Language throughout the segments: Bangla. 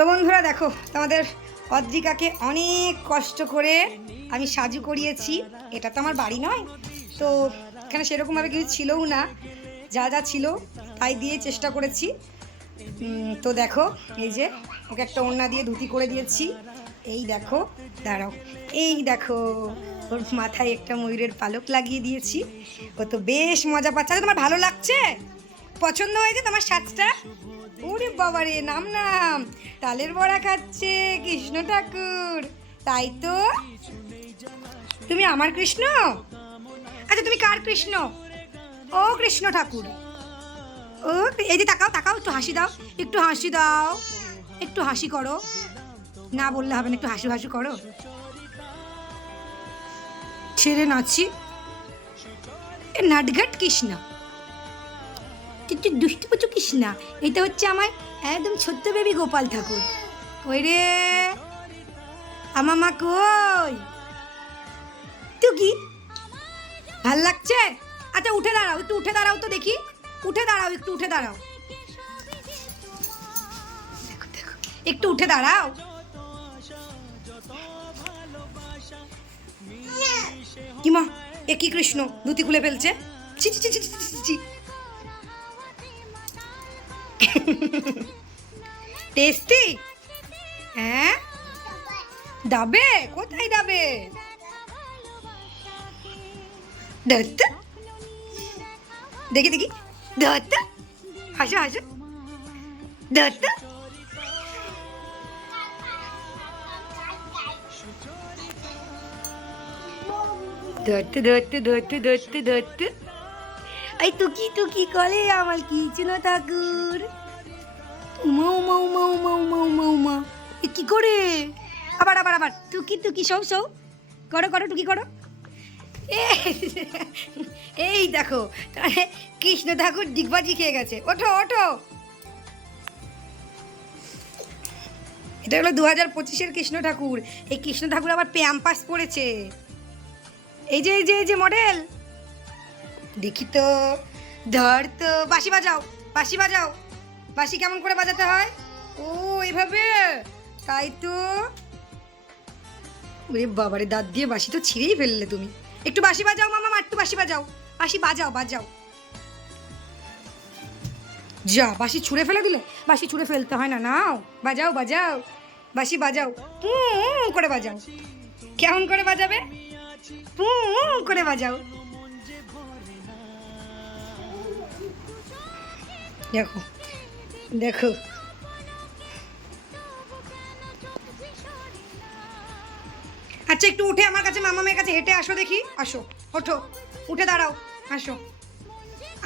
তো বন্ধুরা দেখো, তোমাদের অদ্রিকাকে অনেক কষ্ট করে আমি সাজু করিয়েছি। এটা তো আমার বাড়ি নয়। তো এখানে সেরকমভাবে কিছু ছিলও না। যা যা ছিল, তাই দিয়ে চেষ্টা করেছি। তো দেখো, এই যে ওকে একটা ওড়না দিয়ে ধুতি করে দিয়েছি। এই দেখো, দাঁড়াও। এই দেখো, ওর মাথায় একটা ময়ূরের পালক লাগিয়ে দিয়েছি। ও তো বেশ মজা পাচ্ছে। তোমার ভালো লাগছে? পছন্দ হয়েছে তোমার সাজটা? ওরে বাবা রে, নাম নাম। তালের বড়া খাচ্ছে কৃষ্ণ ঠাকুর। তাই তো? তুমি আমার কৃষ্ণ? আচ্ছা তুমি কার কৃষ্ণ? ও কৃষ্ণ ঠাকুর। ও, এই যে তাকাও তাকাও, একটু হাসি দাও, একটু হাসি দাও, একটু হাসি করো। না বললে হবে না, একটু হাসি হাসি করো। ছেড়ে নাচি। নাটঘাট কৃষ্ণা। কিন্তু দুষ্টু পুচু কৃষ্ণা এটা হচ্ছে আমার একদম ছোট্ট বেবি গোপাল ঠাকুর। ওই রে? আমার মা কই? তুই কি? ভালো লাগছে? আচ্ছা উঠে দাঁড়াও একটু উঠে দাঁড়াও তো দেখি। উঠে দাঁড়াও একটু উঠে দাঁড়াও। একটু উঠে দাঁড়াও। কি মা এ কি কৃষ্ণ? ধুতি খুলে ফেলছে। ছি, ছি, ছি। টেস্টি হ্যাঁ দাবে কোথায় দাবে দত্ত দেখি দেখি দত্ত হাসো হাসো দত্ত ধরতে ধরতে ধরতে ধরতে ধরতে এই টুকি টুকি করে আমার কিছু না ঠাকুর। মাউ মাউ মাউ মাউ মাউ মাউ মা এ কি করে? আবার আবার আবার। টুকি টুকি সৌ সৌ করো করো, টুকি করো। এই দেখো, তাহলে কৃষ্ণ ঠাকুর ডিগবাজি খেয়ে গেছে। ওঠো ওঠো। এটা হলো দু হাজার পঁচিশের কৃষ্ণ ঠাকুর। এই কৃষ্ণ ঠাকুর আবার প্যাম্পাস পড়েছে। এই যে এই যে এই যে মডেল দেখি তো। ধর তো, বাঁশি বাজাও বাঁশি বাজাও। বাঁশি কেমন করে বাজাতে হয়? ও, এভাবে? তাই তো। ওরে বাবারে, দাঁত দিয়ে বাঁশি তো ছিঁড়েই ফেললে তুমি। একটু বাঁশি বাজাও মামা একটু বাঁশি বাজাও। বাঁশি বাজাও বাজাও। যা, বাঁশি ছুঁড়ে ফেলে দিলে? বাঁশি ছুঁড়ে ফেলতে হয় না, নাও। বাজাও বাজাও। বাঁশি বাজাও। করে বাজাও। কেমন করে বাজাবে? করে বাজাও। দেখো দেখো। আচ্ছা একটু উঠে আমার কাছে, মামা মেয়ের কাছে হেঁটে আসো দেখি। আসো, ওঠো, উঠে দাঁড়াও, আসো।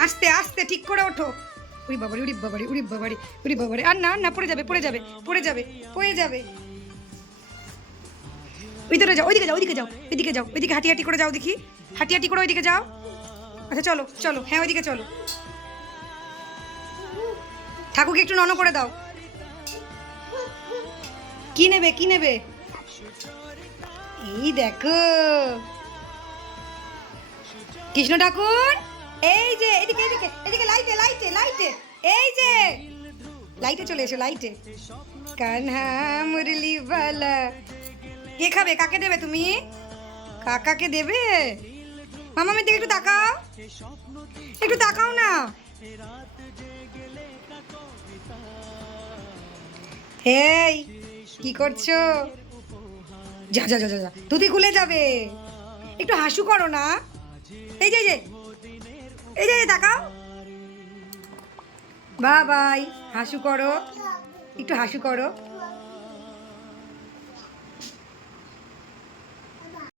আস্তে আস্তে, ঠিক করে ওঠো। উড়ি বাবারি উড়ি বাবারি উড়ি বাবারি উড়ি বাবারি। আর না না, পড়ে যাবে পড়ে যাবে পড়ে যাবে পড়ে যাবে। ওইদিকে যাও ওইদিকে যাও ওইদিকে যাও ওইদিকে যাও, ওইদিকে হাঁটি হাঁটি করে যাও দেখি। হাঁটি হাঁটি করে ওইদিকে যাও। আচ্ছা চলো চলো হ্যাঁ ওইদিকে চলো। ঠাকুরকে একটু নন করে দাও। কি নেবে কি নেবে? এই দেখো। কৃষ্ণ ঠাকুর, এই যে, এদিকে এদিকে এদিকে, লাইটে লাইটে লাইটে, এই যে। লাইটে চলে এসো, লাইটে। কানহা মুরলি বালা। কে খাবে, কাকে দেবে তুমি? কাকাকে দেবে? মামা আমি দিকে একটু তাকাও। একটু তাকাও না। এই কি করছ? যা যা যা যা তুই খুলে যাবে। একটু হাসু করো না। এই যে এই যে তাকাও। বা বাই হাসু করো। একটু হাসু করো।